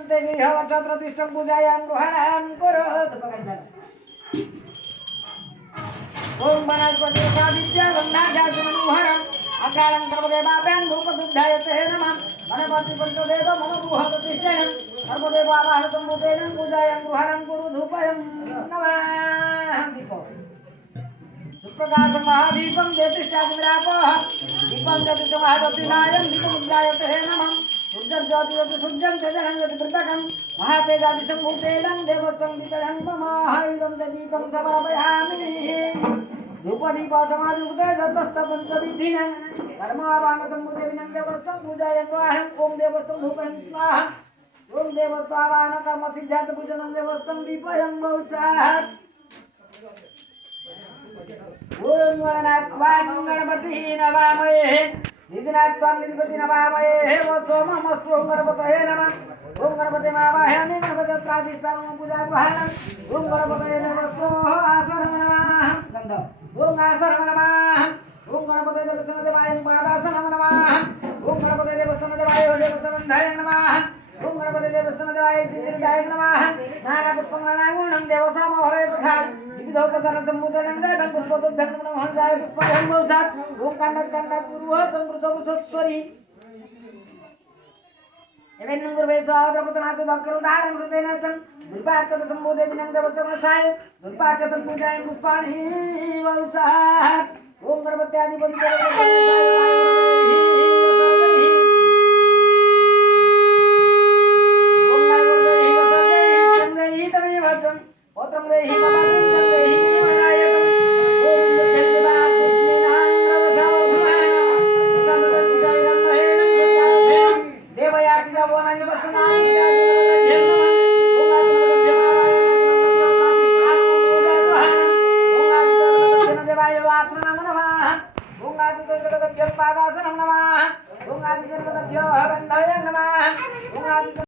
देवी हवा छत्रतिष्ठं पूजायां गृहाणां करोतु पकड़ना ओम वनस्पति सावित्र्य गंधाजासुमनुहरं अकालं सर्वदेवाभ्यां धूपदुग्धायते नमः गणपति पंचदेव मम गृहप्रतिष्ठेन सर्वदेवावाहनं भूतेन पूजायां गृहाणां कुरु धूपयं नमः दीपो सुप्रकाशं महादीपं ज्योतिष्ठादिरापः दीपं ज्योतिषमहाज्योतिनायं दीपमुद्रायते नमः ज्योति सुज्जं चजनं ज्योतिप्रकटं महातेजादितं भूतेनं देवस्वं दीपं मम इदं दीपं समर्पयामि धूपदीप समाधिकृते जतस्तपञ्चविधिनं कर्मावानतं देविनं देवस्वं पूजायं वाहनं ॐ देवस्वं धूपं स्वाहा ॐ देवस्वावान कर्मसिद्धार्थ पूजनं देवस्वं दीपयं वौसात् ॐ गणनात्वान् गणपतिः नमामहे निधिनात्वान् निधिपति नमामहे सोममस्तु ॐ गणपतये नमः ॐ गणपते नमामहे गणपते प्रातिष्ठानं पूजावाहनं ॐ गणपतये नमस्तु आसनं नमः गन्ध ॐ आसनं नमः ॐ गणपते देवस्तनदेवाय पादासनं नमः ॐ गणपते देवस्तनदेवाय देवस्तनगन्धाय नमः ॐ गणपते देवस्तनदेवाय चिन्तिकाय नमः नानापुष्पं नानागुणं देवसामोहरे तथा विविधोपचारसम्मुदनं देवं पुष्पतुभ्यं नमः हंसाय पुष्पायं वौसात् ॐ कण्डत् गुरुः संवृतवसस्वरी एवं गुरुवे स्वाद्रपतनाथ भक्रुदारं कृतेन च दुर्भाग्यतं भूदेविनं देवचमसाय दुर्भाग्यतं पूजाय पुष्पाणि वौसात् ॐ गणपत्यादिपन्ते ओत्रं देहि ममादिं देहि विनायकं ॐ दुर्गेन्द्रवा कृष्णेनां रवसावर्धमान तमवञ्जयं महेनं गतार्थेन देवयाति जवनानि वसनानि जातिनवद्यं नमः ॐ आदिदेवाय देवाय वासनं नमः ॐ आदिदेवगभ्यो पादासनं नमः ॐ आदिदेवगभ्यो